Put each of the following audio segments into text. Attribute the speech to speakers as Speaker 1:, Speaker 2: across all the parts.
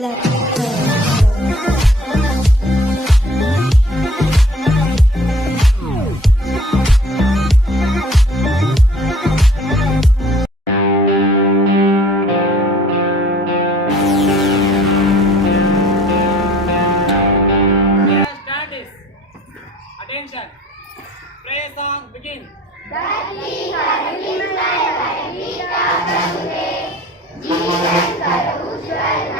Speaker 1: Bhagini Bhagini Bhagini Bhagini Bhagini Bhagini Bhagini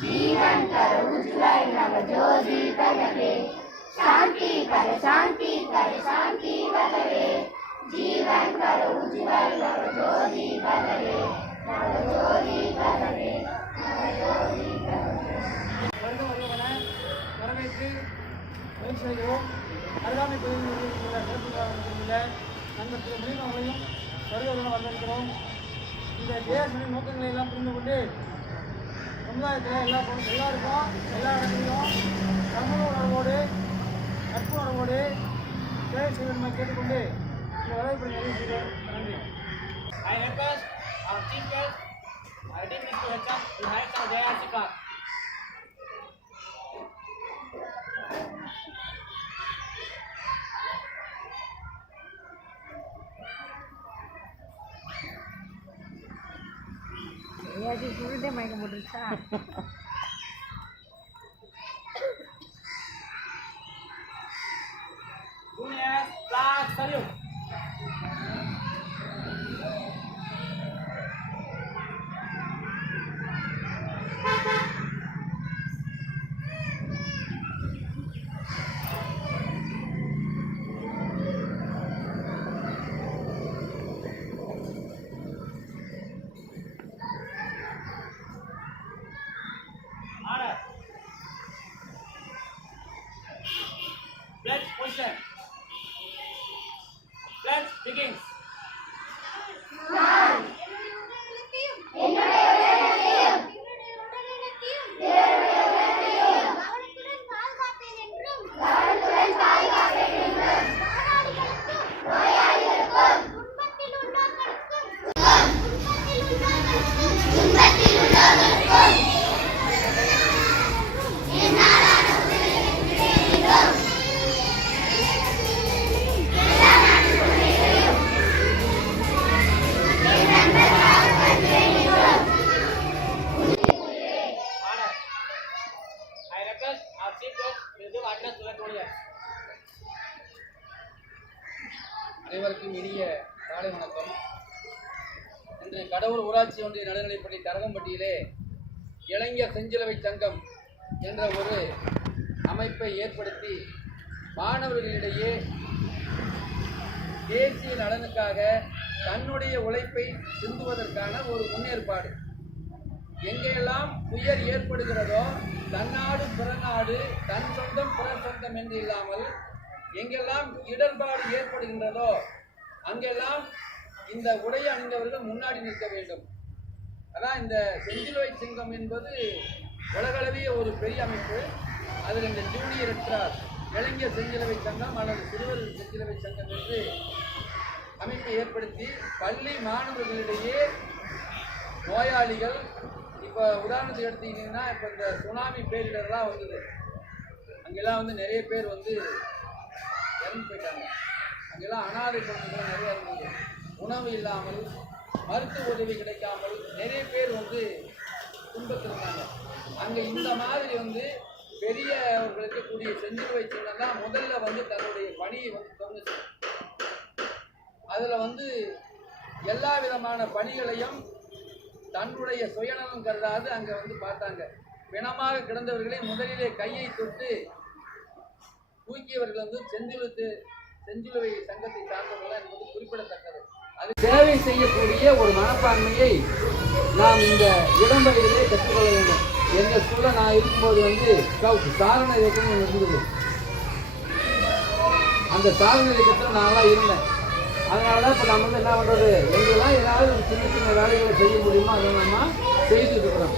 Speaker 1: attention. Prayer song begin. வருக வருவன வரவேற்று முயற்சி செய்கிறோம் அருகாமை பகுதியில் உள்ள சிறப்பு காரணத்தில் நண்பர் திரு முனிகம் அவர்களையும் வருவதுடன் வரவேற்கிறோம் இந்த தேசத்தின் நோக்கங்களை எல்லாம் புரிந்து கொண்டு சமுதாயத்தில் எல்லா எல்லாருக்கும் எல்லா இடங்களிலும் தமிழ் உணர்வோடு நட்பு உணர்வோடு சேவை செய்வதை கேட்டுக்கொண்டு இந்த வரவேற்பு நிறைவு செய்கிறேன் நன்றி. I request our chief guest, our dear Mr. Hacham, to have some Jaya Sikar.
Speaker 2: ஏதாச்சும் சுருட்டே மயக்கம் போட்டுருச்சா
Speaker 1: Juniors, flag salute. percent.
Speaker 3: அனைவருக்கும் இனிய காலை வணக்கம். இன்று கடவுள் ஊராட்சி ஒன்றிய நடுநிலைப்பள்ளி தரகம்பட்டியிலே இளைஞர் செஞ்சிலுவை சங்கம் என்ற ஒரு அமைப்பை ஏற்படுத்தி மாணவர்களிடையே தேசிய நலனுக்காக தன்னுடைய உழைப்பை சிந்துவதற்கான ஒரு முன்னேற்பாடு. எங்கெல்லாம் புயல் ஏற்படுகிறதோ தன்னாடு பிறநாடு தன் சொந்தம் பிற சொந்தம் என்று இல்லாமல் எங்கெல்லாம் இடர்பாடு ஏற்படுகின்றதோ அங்கெல்லாம் இந்த உடையை அணிந்தவர்கள் முன்னாடி நிற்க வேண்டும். அதான் இந்த செஞ்சிலுவை சிங்கம் என்பது உலகளவிய ஒரு பெரிய அமைப்பு. அதில் இந்த ஜூனியர் என்கிறார் இளைஞர் செஞ்சிலுவை சங்கம் அல்லது சிறுவர் செஞ்சிலுவை சங்கம் என்று அமைப்பை ஏற்படுத்தி பள்ளி மாணவர்களிடையே நோயாளிகள் இப்போ உதாரணத்துக்கு எடுத்தீங்கன்னா இப்போ இந்த சுனாமி பேரிடர்லாம் வந்தது. அங்கெல்லாம் வந்து நிறைய பேர் வந்து இறந்து போயிட்டாங்க. அங்கெல்லாம் அனாதை குழந்தைகள் நிறைய இருக்குது. உணவு இல்லாமல் மருத்துவ உதவி கிடைக்காமல் நிறைய பேர் வந்து துன்பத்தில் இருந்தாங்க அங்கே இந்த மாதிரி வந்து பெரியவர்களுக்கு கூடிய செஞ்சிலுவை சின்னம் முதல்ல வந்து தன்னுடைய பணியை வந்து தொடங்குச்சு அதில் வந்து எல்லா விதமான பணிகளையும் தன்னுடைய சுயநலம் கருதாது அங்கே வந்து பார்த்தாங்க. பிணமாக கிடந்தவர்களை முதலிலே கையை தொட்டு தூக்கியவர்கள் வந்து செஞ்சிலுத்து செஞ்சிலுவை சங்கத்தை சார்ந்தவர்கள் என்பது குறிப்பிடத்தக்கது. அது சேவை செய்யக்கூடிய ஒரு மனப்பான்மையை நாம் இந்த இடம்பெயரிலே கற்றுக்கொள்ள வேண்டும். எங்கள் ஸ்கூலில் நான் இருக்கும்போது வந்து சாரண இயக்கம் இருந்தது. அந்த சாரண இயக்கத்தில் நான்லாம் இருந்தேன். அதனால தான் இப்போ நம்ம வந்து என்ன பண்ணுறது எங்கெல்லாம் ஏதாவது ஒரு சின்ன சின்ன வேலைகளை செய்ய முடியுமோ அதை நம்ம செய்துட்டு இருக்கிறோம்.